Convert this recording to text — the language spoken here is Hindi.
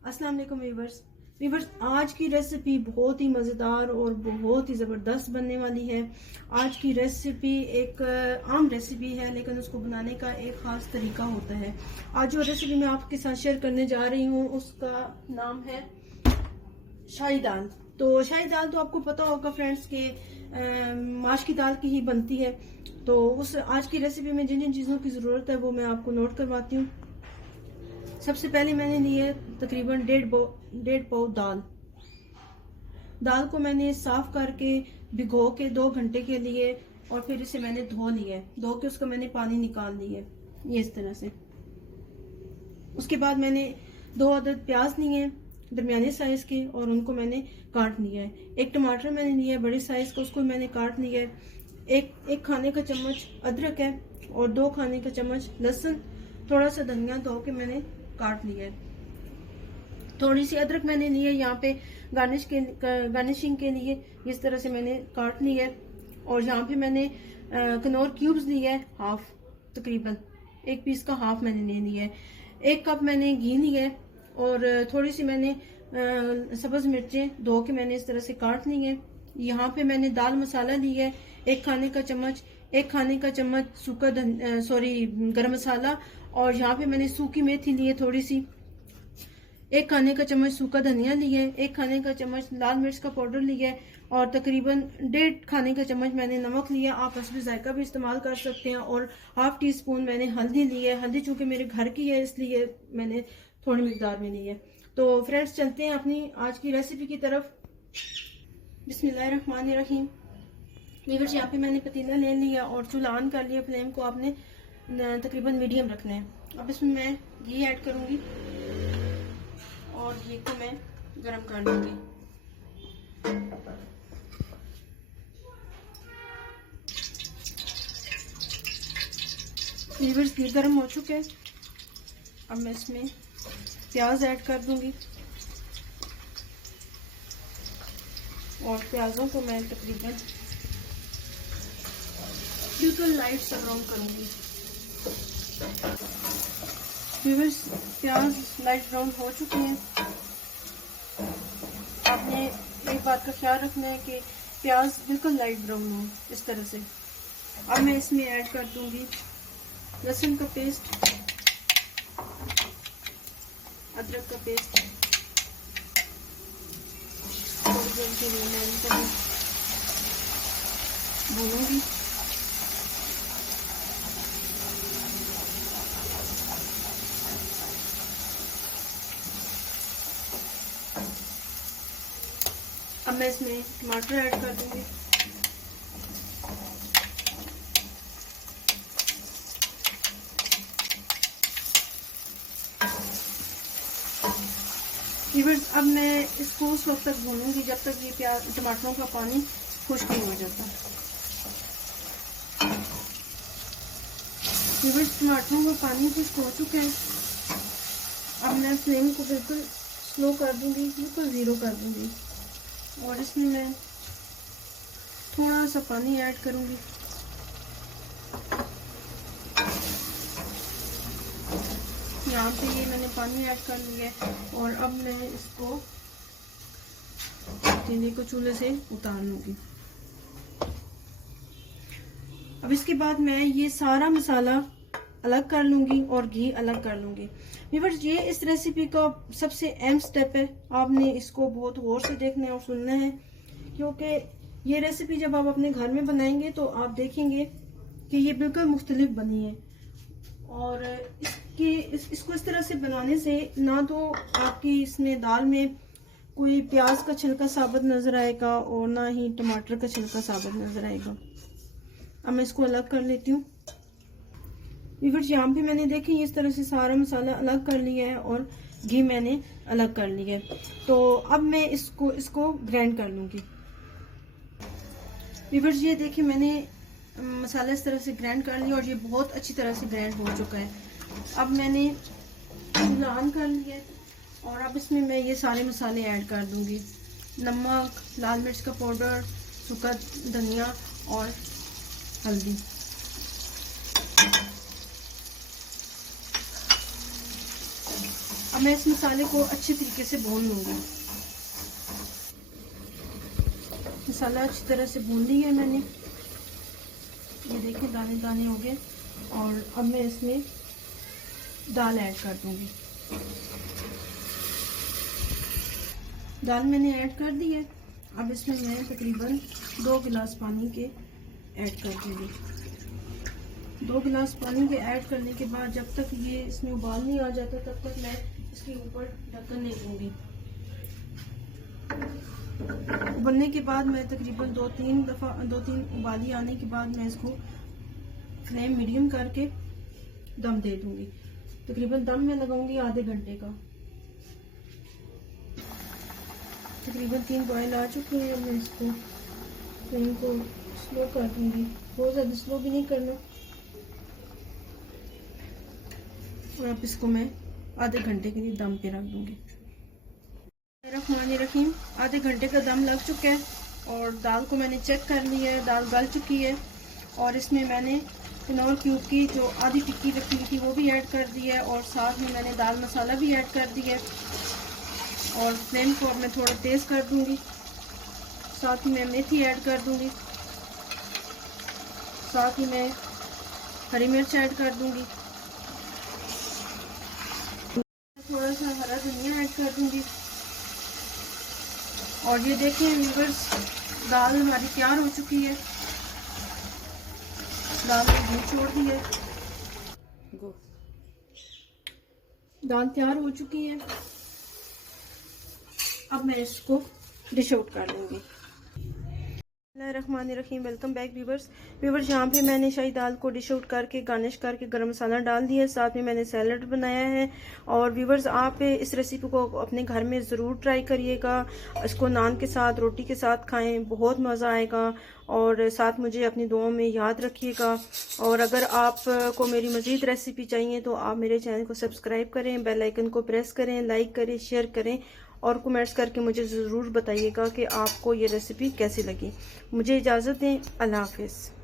अस्सलाम वालेकुम वीवर्स, आज की रेसिपी बहुत ही मज़ेदार और बहुत ही ज़बरदस्त बनने वाली है। आज की रेसिपी एक आम रेसिपी है, लेकिन उसको बनाने का एक ख़ास तरीका होता है। आज जो रेसिपी मैं आपके साथ शेयर करने जा रही हूँ उसका नाम है शाही दाल। तो शाही दाल तो आपको पता होगा फ्रेंड्स के माश की दाल की ही बनती है। तो उस आज की रेसिपी में जिन जिन चीज़ों की ज़रूरत है वो मैं आपको नोट करवाती हूँ। सबसे पहले मैंने ली है तकरीबन डेढ़ पाव दाल को मैंने साफ करके भिगो के 2 घंटे के लिए, और फिर इसे मैंने धो लिया है। धो के उसका मैंने पानी निकाल लिया है, ये इस तरह से। उसके बाद मैंने 2 अदद प्याज लिए हैं दरमियाने साइज के, और उनको मैंने काट लिया है। एक टमाटर मैंने लिया है बड़े साइज का, उसको मैंने काट लिया है। एक खाने का चम्मच अदरक है, और 2 खाने का चम्मच लहसुन, थोड़ा सा धनिया धो के मैंने काट लिया है। थोड़ी सी अदरक मैंने ली है यहाँ पे गार्निशिंग के लिए, इस तरह से मैंने काट ली है। और यहाँ पे मैंने कनौर क्यूब्स लिए है, हाफ, तकरीबन 1 पीस का हाफ मैंने ले लिया है। 1 कप मैंने घी लिया है, और थोड़ी सी मैंने सब्ज मिर्चें धो के मैंने इस तरह से काट ली है। यहाँ पे मैंने दाल मसाला लिया है 1 खाने का चम्मच, 1 खाने का चम्मच सूखा गरम मसाला, और यहाँ पे मैंने सूखी मेथी ली है थोड़ी सी, 1 खाने का चम्मच सूखा धनिया लिया है, 1 खाने का चम्मच लाल मिर्च का पाउडर लिया है, और तकरीबन 1.5 खाने का चम्मच मैंने नमक लिया। आप हस्बे जायका भी इस्तेमाल कर सकते हैं। और हाफ टी स्पून मैंने हल्दी ली है। हल्दी चूंकि मेरे घर की है इसलिए मैंने थोड़ी मिकदार में ली है। तो फ्रेंड्स चलते हैं अपनी आज की रेसिपी की तरफ। बिस्मिल्लाहिर्रहमानिर्रहीम। वीवर्स, यहाँ पे मैंने पतीला ले लिया और चूल्हा ऑन कर लिया। फ्लेम को आपने तकरीबन मीडियम रखना है। अब इसमें मैं घी ऐड करूंगी और घी को मैं गरम कर लूंगी। वीवर्स, घी गरम हो चुके हैं। अब मैं इसमें प्याज ऐड कर दूंगी, और प्याजों को मैं तकरीबन बिल्कुल लाइट सा ब्राउन करूंगी। व्यूअर्स, प्याज लाइट ब्राउन हो चुके हैं। आपने एक बात का ख्याल रखना है कि प्याज बिल्कुल लाइट ब्राउन हो, इस तरह से। अब मैं इसमें ऐड कर दूंगी लहसुन का पेस्ट, अदरक का पेस्ट। थोड़ी देर के लिए मैं इनको भूनूंगी। अब मैं इसमें टमाटर ऐड कर दूंगी। व्यूअर्स, अब मैं इसको उस वक्त तक भूनूंगी जब तक ये प्याज टमाटरों का पानी खुश्क नहीं हो जाता। व्यूअर्स, टमाटरों का पानी खुश्क हो चुका है। अब मैं फ्लेम को बिल्कुल स्लो कर दूंगी, बिल्कुल ज़ीरो कर दूंगी, और इसमें मैं थोड़ा सा पानी ऐड करूंगी। यहाँ पे ये मैंने पानी ऐड कर लिया है, और अब मैं इसको पतीले को चूल्हे से उतार लूंगी। अब इसके बाद मैं ये सारा मसाला अलग कर लूंगी और घी अलग कर लूंगी। व्यूअर्स, ये इस रेसिपी का सबसे अहम स्टेप है। आपने इसको बहुत गौर से देखना है और सुनना है, क्योंकि ये रेसिपी जब आप अपने घर में बनाएंगे तो आप देखेंगे कि ये बिल्कुल मुख्तलिफ बनी है। और इसको इस तरह से बनाने से ना तो आपकी इसमें दाल में कोई प्याज का छिलका साबित नजर आएगा, और ना ही टमाटर का छिलका साबित नजर आएगा। अब मैं इसको अलग कर लेती हूँ। व्यूअर्स, यहाँ पे मैंने देखें इस तरह से सारा मसाला अलग कर लिया है, और घी मैंने अलग कर लिया है। तो अब मैं इसको ग्राइंड कर लूँगी। व्यूअर्स, ये देखिए मैंने मसाला इस तरह से ग्राइंड कर लिया, और ये बहुत अच्छी तरह से ग्राइंड हो चुका है। अब मैंने चूल्हा ऑन कर लिया है, और अब इसमें मैं ये सारे मसाले ऐड कर दूंगी। नमक, लाल मिर्च का पाउडर, सूखा धनिया और हल्दी। अब अब मैं इस मसाले को अच्छे तरीके से भून लूँगी। मसाला अच्छी तरह से भून लिया है मैंने, ये देखिए दाने दाने हो गए। और अब मैं इसमें दाल ऐड कर दूँगी। दाल मैंने ऐड कर दी है। अब इसमें मैं तकरीबन 2 गिलास पानी के ऐड कर दूँगी। 2 गिलास पानी के ऐड करने के बाद जब तक ये इसमें उबाल नहीं आ जाता तब तक मैं इसके ऊपर ढक्कन नहीं दूँगी। उबलने के बाद मैं तकरीबन 2-3 उबाली आने के बाद मैं इसको फ्लेम मीडियम करके दम दे दूँगी। तकरीबन दम में लगाऊंगी आधे घंटे का। तकरीबन 3 बॉयल आ चुके हैं। मैं इसको फ्लेम को स्लो कर दूँगी, बहुत ज़्यादा स्लो भी नहीं करना। और अब इसको मैं आधे घंटे के लिए दम पे रख दूँगी। रखीम आधे घंटे का दम लग चुका है और दाल को मैंने चेक कर लिया है, दाल गल चुकी है। और इसमें मैंने किनौर क्यूब की जो आधी टिक्की रखी हुई थी वो भी ऐड कर दी है और साथ में मैंने दाल मसाला भी ऐड कर दिया है। और फ्लेम को अब मैं थोड़ा तेज़ कर दूंगी। साथ ही मैं मेथी ऐड कर दूंगी, साथ ही मैं हरी मिर्च ऐड कर दूंगी, थोड़ा सा हरा धनिया ऐड कर दूंगी। और ये देखें व्यूअर्स, दाल हमारी तैयार हो चुकी है। दाल में घी छोड़ दी है, दाल तैयार हो चुकी है। अब मैं इसको डिश आउट कर दूंगी। बिस्मिल्लाहिर्रहमानिर्रहीम। वेलकम बैक व्यूवर्स, यहाँ पे मैंने शाही दाल को डिश आउट करके गार्निश करके गरम मसाला डाल दिया है। साथ में मैंने सैलड बनाया है। और व्यूवर्स, आप इस रेसिपी को अपने घर में ज़रूर ट्राई करिएगा। इसको नान के साथ, रोटी के साथ खाएं, बहुत मज़ा आएगा। और साथ मुझे अपनी दुआओं में याद रखिएगा। और अगर आपको मेरी मज़ीद रेसिपी चाहिए तो आप मेरे चैनल को सब्सक्राइब करें, बेल आइकन को प्रेस करें, लाइक करें, शेयर करें और कमेंट्स करके मुझे ज़रूर बताइएगा कि आपको ये रेसिपी कैसी लगी। मुझे इजाज़त दें। अल्लाह हाफ़िज़।